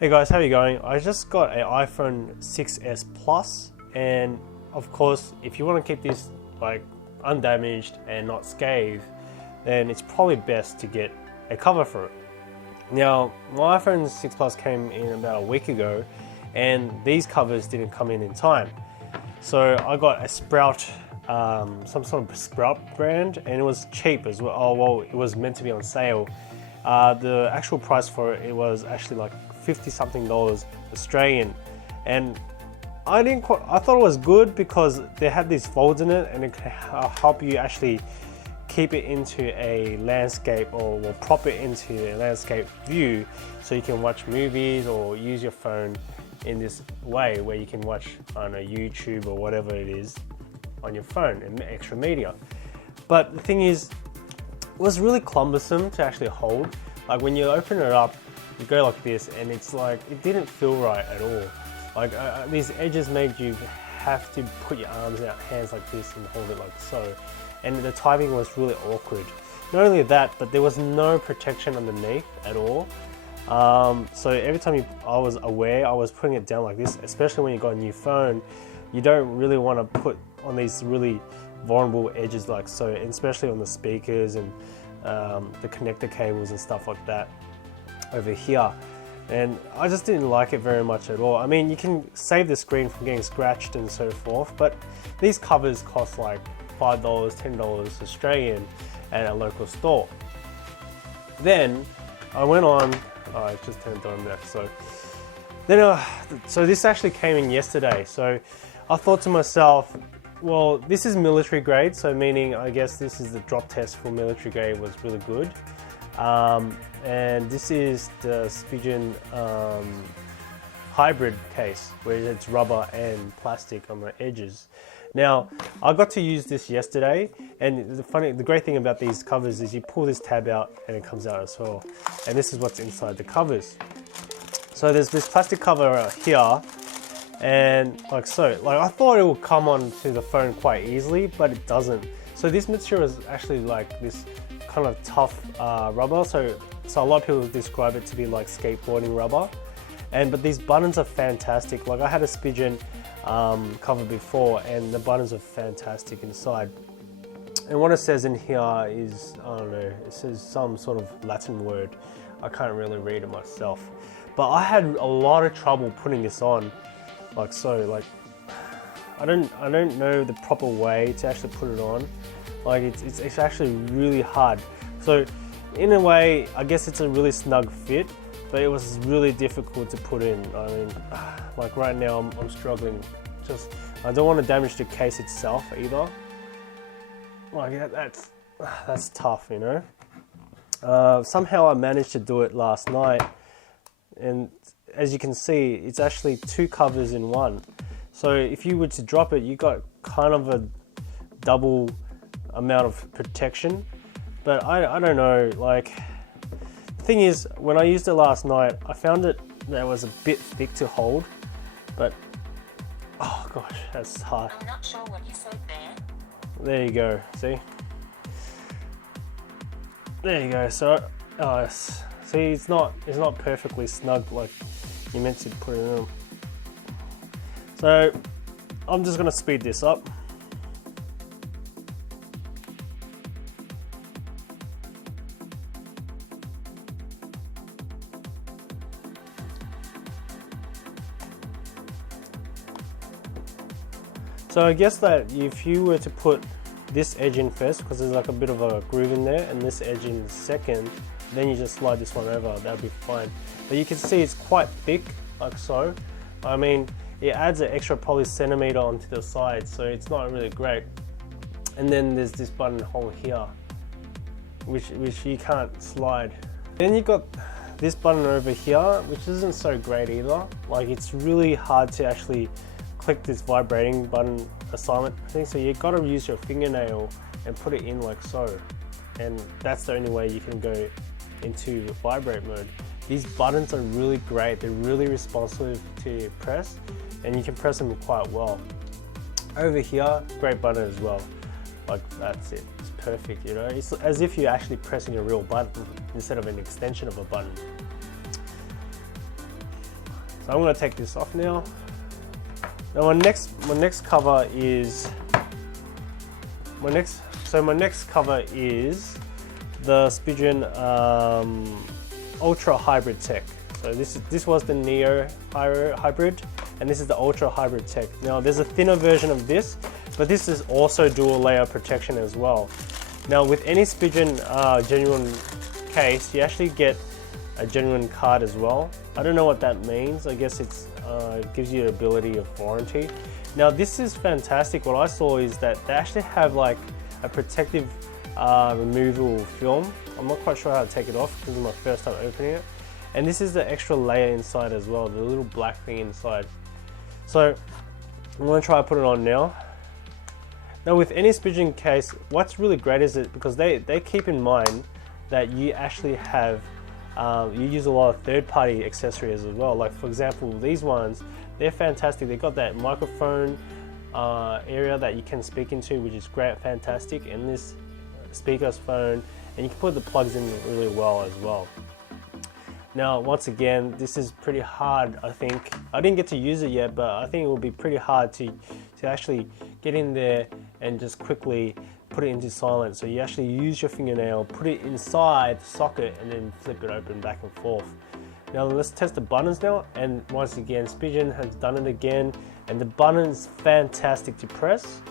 Hey guys, how are you going? I just got an iPhone 6s Plus, and of course, if you want to keep this like undamaged and not scathed, then it's probably best to get a cover for it. Now, my iPhone 6 Plus came in about a week ago, and these covers didn't come in time. So I got a Sprout, some sort of Sprout brand, and it was cheap as well. Oh well, it was meant to be on sale. The actual price for it was actually like 50 something dollars Australian, and I thought it was good because they had these folds in it, and it can help you actually keep it into a landscape, or will prop it into a landscape view, so you can watch movies or use your phone in this way where you can watch, I don't know, YouTube or whatever it is on your phone and extra media. But the thing is, it was really cumbersome to actually hold. Like when you open it up, you go like this, and it's like, it didn't feel right at all. Like these edges made you have to put your arms out, hands like this, and hold it like so. And the typing was really awkward. Not only that, but there was no protection underneath at all. So every time I was aware, I was putting it down like this, especially when you got a new phone. You don't really want to put on these really vulnerable edges like so, and especially on the speakers and the connector cables and stuff like that over here. And I just didn't like it very much at all. I mean, you can save the screen from getting scratched and so forth, but these covers cost like $5, $10 Australian at a local store. Then I went on, I just turned on that. So this actually came in yesterday. So I thought to myself, well, this is military grade, so meaning I guess this is the drop test for military grade was really good. And this is the Spigen hybrid case, where it's rubber and plastic on the edges. Now, I got to use this yesterday, and the great thing about these covers is you pull this tab out and it comes out as well. And this is what's inside the covers. So there's this plastic cover here, and like so. Like I thought it would come onto the phone quite easily, but it doesn't. So this material is actually like this kind of tough rubber. So a lot of people describe it to be like skateboarding rubber. But these buttons are fantastic. Like I had a Spigen cover before, and the buttons are fantastic inside. And what it says in here is, I don't know, it says some sort of Latin word. I can't really read it myself. But I had a lot of trouble putting this on, like so. Like I don't know the proper way to actually put it on. Like it's actually really hard. So in a way, I guess it's a really snug fit, but it was really difficult to put in. I mean, like right now I'm struggling. Just, I don't want to damage the case itself either. Like that's tough, you know. Somehow I managed to do it last night, and as you can see, it's actually two covers in one. So if you were to drop it, you got kind of a double amount of protection. But I don't know, like, the thing is, when I used it last night, I found it that was a bit thick to hold, but oh gosh, that's hard. I'm not sure what you said there. There you go, see? There you go. So, see, it's not perfectly snug like you meant to put it in. So, I'm just gonna speed this up. So I guess that if you were to put this edge in first, because there's like a bit of a groove in there, and this edge in second, then you just slide this one over, that'll be fine. But you can see it's quite thick, like so. I mean, it adds an extra probably centimeter onto the side, so it's not really great. And then there's this button hole here, which you can't slide. Then you got this button over here, which isn't so great either. Like it's really hard to actually click this vibrating button assignment thing, so you got to use your fingernail and put it in like so, and that's the only way you can go into vibrate mode. These buttons are really great, they're really responsive to press, and you can press them quite well. Over here, great button as well. Like that's it, it's perfect, you know. It's as if you're actually pressing a real button instead of an extension of a button. So I'm going to take this off now. Now my next cover is my next cover is the Spigen Ultra Hybrid Tech. So this was the Neo Hybrid, and this is the Ultra Hybrid Tech. Now there's a thinner version of this, but this is also dual layer protection as well. Now with any Spigen genuine case, you actually get a genuine card as well. I don't know what that means. I guess it gives you the ability of warranty. Now this is fantastic. What I saw is that they actually have like a protective removable film. I'm not quite sure how to take it off because it's my first time opening it. And this is the extra layer inside as well, the little black thing inside. So I'm going to try to put it on now. Now with any Spigen case, what's really great is that because they keep in mind that you actually have, you use a lot of third-party accessories as well. Like for example, these ones, they're fantastic. They've got that microphone area that you can speak into, which is great, fantastic. And this speaker's phone, and you can put the plugs in really well as well. Now, once again, this is pretty hard, I think. I didn't get to use it yet, but I think it will be pretty hard to actually get in there and just quickly put it into silent. So you actually use your fingernail, put it inside the socket, and then flip it open back and forth. Now let's test the buttons now, and once again, Spigen has done it again, and the button's fantastic to press.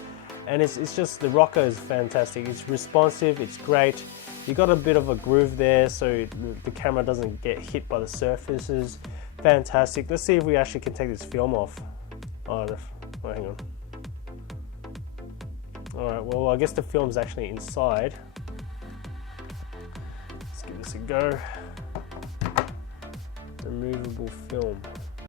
And it's just, the rocker is fantastic. It's responsive, it's great. You got a bit of a groove there so the camera doesn't get hit by the surfaces. Fantastic. Let's see if we actually can take this film off. Oh, hang on. Alright, well I guess the film's actually inside. Let's give this a go. Removable film.